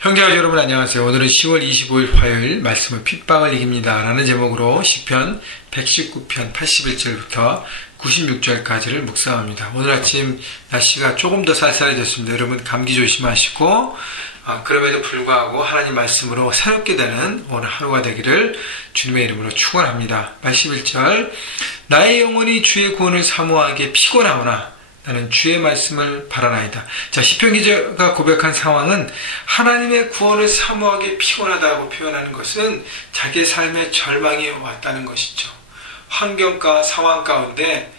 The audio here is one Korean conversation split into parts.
형제가 여러분 안녕하세요. 오늘은 10월 25일 화요일 말씀은 핍박을 이깁니다 라는 제목으로 시편 119편 81절부터 96절까지를 묵상합니다. 오늘 아침 날씨가 조금 더 쌀쌀해졌습니다. 여러분 감기 조심하시고 그럼에도 불구하고 하나님 말씀으로 새롭게 되는 오늘 하루가 되기를 주님의 이름으로 축원합니다. 81절 나의 영혼이 주의 구원을 사모하기에 피곤하오나 나는 주의 말씀을 바라나이다. 자, 시편 기자가 고백한 상황은 하나님의 구원을 사모하기에 피곤하다고 표현하는 것은 자기의 삶에 절망이 왔다는 것이죠. 환경과 상황 가운데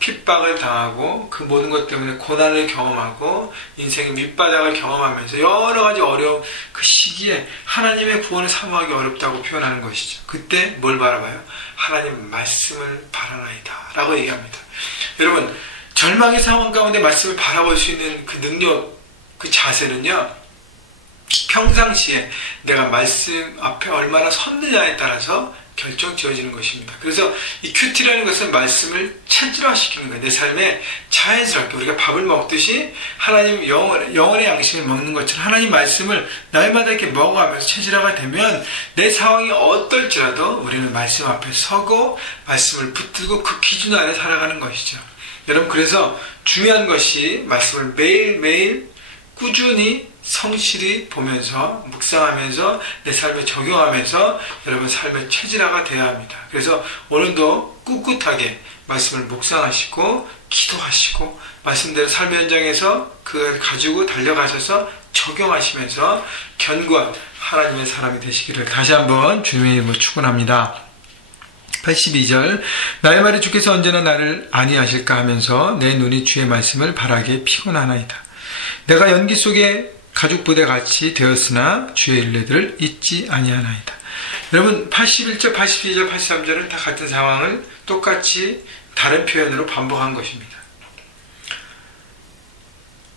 핍박을 당하고 그 모든 것 때문에 고난을 경험하고 인생의 밑바닥을 경험하면서 여러 가지 어려운 그 시기에 하나님의 구원을 사모하기 어렵다고 표현하는 것이죠. 그때 뭘 바라봐요? 하나님 말씀을 바라나이다 라고 얘기합니다. 여러분, 절망의 상황 가운데 말씀을 바라볼 수 있는 그 능력, 그 자세는요, 평상시에 내가 말씀 앞에 얼마나 섰느냐에 따라서 결정 지어지는 것입니다. 그래서 이 큐티라는 것은 말씀을 체질화시키는 거예요. 내 삶에 자연스럽게 우리가 밥을 먹듯이 하나님 영혼의 양식을 먹는 것처럼 하나님 말씀을 날마다 이렇게 먹어가면서 체질화가 되면 내 상황이 어떨지라도 우리는 말씀 앞에 서고 말씀을 붙들고 그 기준 안에 살아가는 것이죠. 여러분, 그래서 중요한 것이 말씀을 매일매일 꾸준히 성실히 보면서 묵상하면서 내 삶에 적용하면서 여러분 삶의 체질화가 되어야 합니다. 그래서 오늘도 꿋꿋하게 말씀을 묵상하시고 기도하시고 말씀대로 삶의 현장에서 그걸 가지고 달려가셔서 적용하시면서 견고한 하나님의 사람이 되시기를 다시 한번 주님의 이름으로 축원합니다. 82절 나의 말이 주께서 언제나 나를 아니하실까 하면서 내 눈이 주의 말씀을 바라기에 피곤하나이다. 내가 연기 속에 가죽부대같이 되었으나 주의 일례들을 잊지 아니하나이다. 여러분 81절, 82절, 83절은 다 같은 상황을 똑같이 다른 표현으로 반복한 것입니다.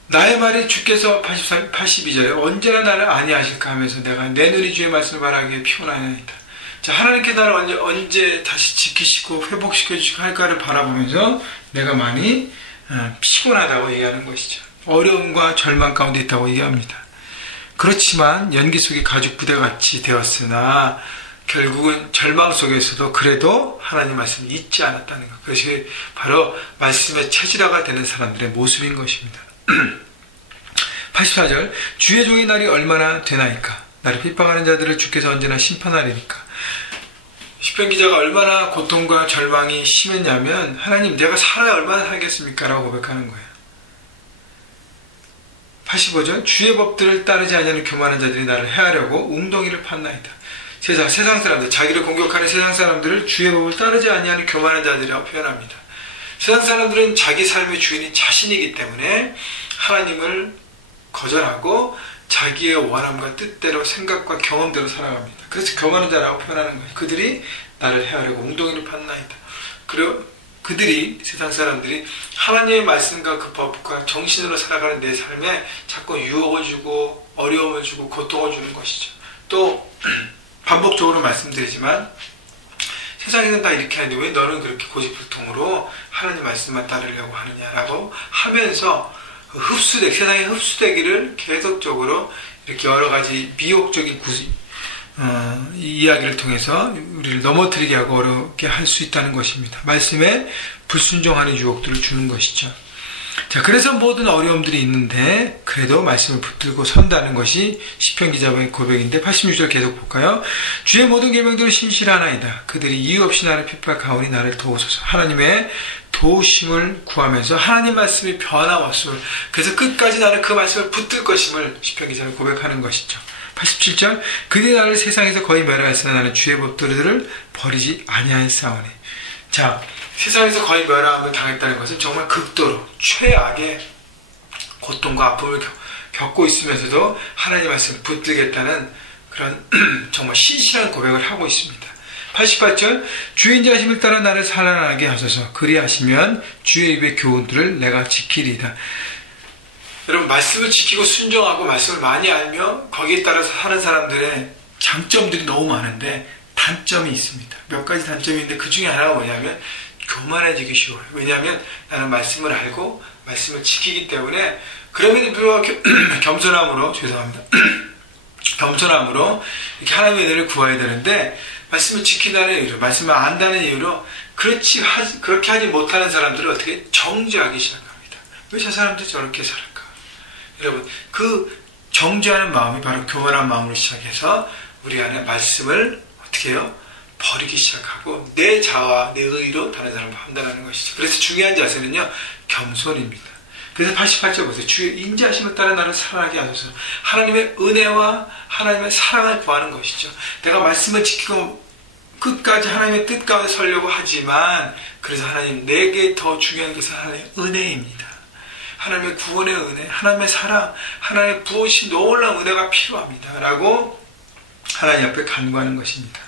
나의 말이 주께서 82절에 언제나 나를 아니하실까 하면서 내가 내 눈이 주의 말씀을 바라기에 피곤하나이다. 자, 하나님께 나를 언제 다시 지키시고 회복시켜 주시고 할까를 바라보면서 내가 많이 피곤하다고 얘기하는 것이죠. 어려움과 절망 가운데 있다고 얘기합니다. 그렇지만 연기 속에 가죽 부대같이 되었으나 결국은 절망 속에서도 그래도 하나님 말씀을 잊지 않았다는 것. 그것이 바로 말씀의 체질화가 되는 사람들의 모습인 것입니다. 84절 주의 종의 날이 얼마나 되나이까? 나를 핍박하는 자들을 주께서 언제나 심판하리니까. 시편 기자가 얼마나 고통과 절망이 심했냐면 하나님 내가 살아야 얼마나 살겠습니까? 라고 고백하는 거예요. 85절 주의 법들을 따르지 아니하는 교만한 자들이 나를 해하려고 웅덩이를 팠나이다. 세상 사람들, 자기를 공격하는 세상 사람들을 주의 법을 따르지 아니하는 교만한 자들이라고 표현합니다. 세상 사람들은 자기 삶의 주인이 자신이기 때문에 하나님을 거절하고 자기의 원함과 뜻대로 생각과 경험대로 살아갑니다. 그래서 교만한 자라고 표현하는 거예요. 그들이 나를 해하려고 웅덩이를 팠나이다. 그리고 그들이, 세상 사람들이 하나님의 말씀과 그 법과 정신으로 살아가는 내 삶에 자꾸 유혹을 주고 어려움을 주고 고통을 주는 것이죠. 또 반복적으로 말씀드리지만 세상에는 다 이렇게 하는데 왜 너는 그렇게 고집불통으로 하나님 말씀만 따르려고 하느냐라고 하면서 세상에 흡수되기를 계속적으로 이렇게 여러 가지 미혹적인 이야기를 통해서 우리를 넘어뜨리게 하고 어렵게 할 수 있다는 것입니다. 말씀에 불순종하는 유혹들을 주는 것이죠. 자, 그래서 모든 어려움들이 있는데 그래도 말씀을 붙들고 선다는 것이 시편 기자의 고백인데 86절 계속 볼까요? 주의 모든 계명들은 신실하나이다. 그들이 이유 없이 나를 핍박하오니 나를 도우소서. 하나님의 도우심을 구하면서 하나님 말씀이 변함없음을, 그래서 끝까지 나는 그 말씀을 붙들 것임을 시편 기자는 고백하는 것이죠. 87절 그들이 나를 세상에서 거의 멸하였으나 나는 주의 법들을 버리지 아니하였사오니. 자, 세상에서 거의 멸함을 당했다는 것은 정말 극도로 최악의 고통과 아픔을 겪고 있으면서도 하나님 말씀을 붙들겠다는 그런 정말 신실한 고백을 하고 있습니다. 88절 주의 인자하심을 따라 나를 살아나게 하소서. 그리하시면 주의 입의 교훈들을 내가 지키리이다. 여러분, 말씀을 지키고 순종하고 말씀을 많이 알며 거기에 따라서 사는 사람들의 장점들이 너무 많은데 단점이 있습니다. 몇 가지 단점이 있는데 그 중에 하나가 뭐냐면 교만해지기 쉬워요. 왜냐하면 나는 말씀을 알고 말씀을 지키기 때문에. 그럼에도 불구하고 겸손함으로 죄송합니다. 겸손함으로 이렇게 하나님의 은혜를 구해야 되는데, 말씀을 지킨다는 이유로, 말씀을 안다는 이유로 그렇게 하지 못하는 사람들을 어떻게 정죄하기 시작합니다. 왜 저 사람들 저렇게 살을까? 여러분, 그 정죄하는 마음이 바로 교만한 마음으로 시작해서 우리 안에 말씀을 어떻게 해요? 버리기 시작하고 내 자아와 내 의로 다른 사람을 판단하는 것이죠. 그래서 중요한 자세는요, 겸손입니다. 그래서 88절 보세요. 주의 인자하심을 따라 나를 사랑하게 하소서. 하나님의 은혜와 하나님의 사랑을 구하는 것이죠. 내가 말씀을 지키고 끝까지 하나님의 뜻 가운데 서려고 하지만, 그래서 하나님, 내게 더 중요한 것은 하나님의 은혜입니다. 하나님의 구원의 은혜, 하나님의 사랑, 하나님의 부으신 놀라운 은혜가 필요합니다 라고 하나님 앞에 간구하는 것입니다.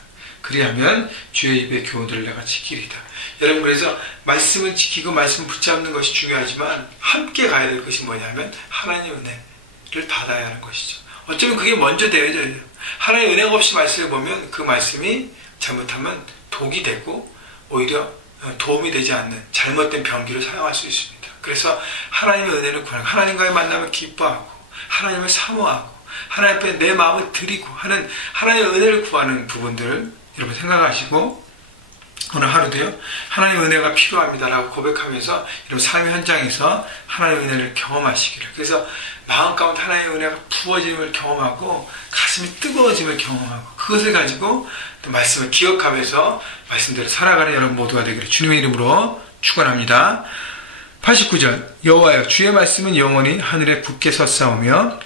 그리하면 주의 입의 교훈들을 내가 지키리다. 여러분, 그래서 말씀을 지키고 말씀을 붙잡는 것이 중요하지만 함께 가야 될 것이 뭐냐면 하나님의 은혜를 받아야 하는 것이죠. 어쩌면 그게 먼저 되어져야 돼요. 하나님의 은혜가 없이 말씀을 보면 그 말씀이 잘못하면 독이 되고 오히려 도움이 되지 않는 잘못된 병기로 사용할 수 있습니다. 그래서 하나님의 은혜를 구하고 하나님과의 만남을 기뻐하고 하나님을 사모하고 하나님 앞에 내 마음을 드리고 하는 하나님의 은혜를 구하는 부분들을 여러분 생각하시고, 오늘 하루도요, 하나님의 은혜가 필요합니다라고 고백하면서 여러분 삶의 현장에서 하나님의 은혜를 경험하시기를, 그래서 마음 가운데 하나님의 은혜가 부어짐을 경험하고 가슴이 뜨거워짐을 경험하고 그것을 가지고 또 말씀을 기억하면서 말씀대로 살아가는 여러분 모두가 되기를 주님의 이름으로 축원합니다. 89절, 여호와여 주의 말씀은 영원히 하늘에 굳게 섰사오며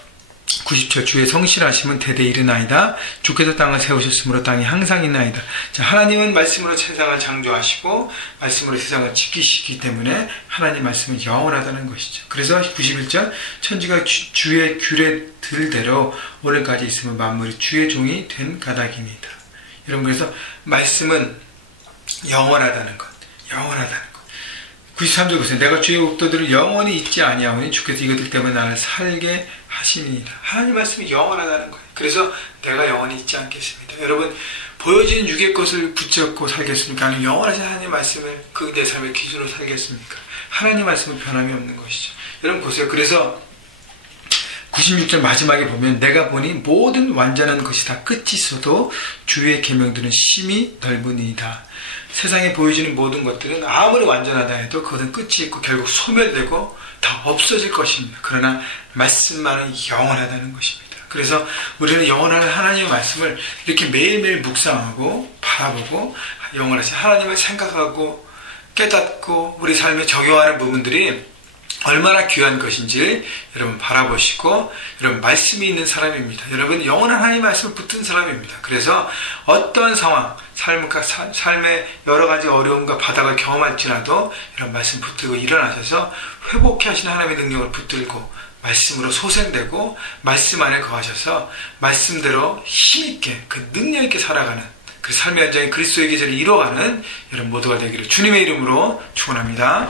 90절, 주의 성실하심은 대대 이르나이다. 주께서 땅을 세우셨으므로 땅이 항상 있나이다. 자, 하나님은 말씀으로 세상을 창조하시고 말씀으로 세상을 지키시기 때문에 하나님 말씀은 영원하다는 것이죠. 그래서 91절, 천지가 주의 규례 들대로 오늘까지 있으면 만물이 주의 종이 된 가닥입니다. 여러분, 그래서 말씀은 영원하다는 것, 영원하다는 것. 93절 보세요. 내가 주의 옥도들을 영원히 잊지 아니하오니 주께서 이것들 때문에 나를 살게 하심이니라. 하나님 말씀이 영원하다는 거예요. 그래서 내가 영원히 잊지 않겠습니다. 여러분, 보여지는 육의 것을 붙잡고 살겠습니까? 아니면 영원하신 하나님 말씀을 그 내 삶의 기준으로 살겠습니까? 하나님 말씀은 변함이 없는 것이죠. 여러분 보세요. 그래서 96절 마지막에 보면 내가 보니 모든 완전한 것이 다 끝이 있어도 주의 계명들은 심히 넓으니이다. 세상에 보여지는 모든 것들은 아무리 완전하다 해도 그것은 끝이 있고 결국 소멸되고 다 없어질 것입니다. 그러나 말씀만은 영원하다는 것입니다. 그래서 우리는 영원한 하나님의 말씀을 이렇게 매일매일 묵상하고 바라보고 영원하신 하나님을 생각하고 깨닫고 우리 삶에 적용하는 부분들이 얼마나 귀한 것인지 여러분 바라보시고, 여러분 말씀이 있는 사람입니다. 여러분 영원한 하나님의 말씀을 붙든 사람입니다. 그래서 어떠한 상황, 삶의 여러 가지 어려움과 바닥을 경험할지라도 이런 말씀 붙들고 일어나셔서 회복해 하시는 하나님의 능력을 붙들고 말씀으로 소생되고 말씀 안에 거하셔서 말씀대로 힘있게 그 능력 있게 살아가는 그 삶의 현장에 그리스도의 계절을 이뤄가는 여러분 모두가 되기를 주님의 이름으로 축원합니다.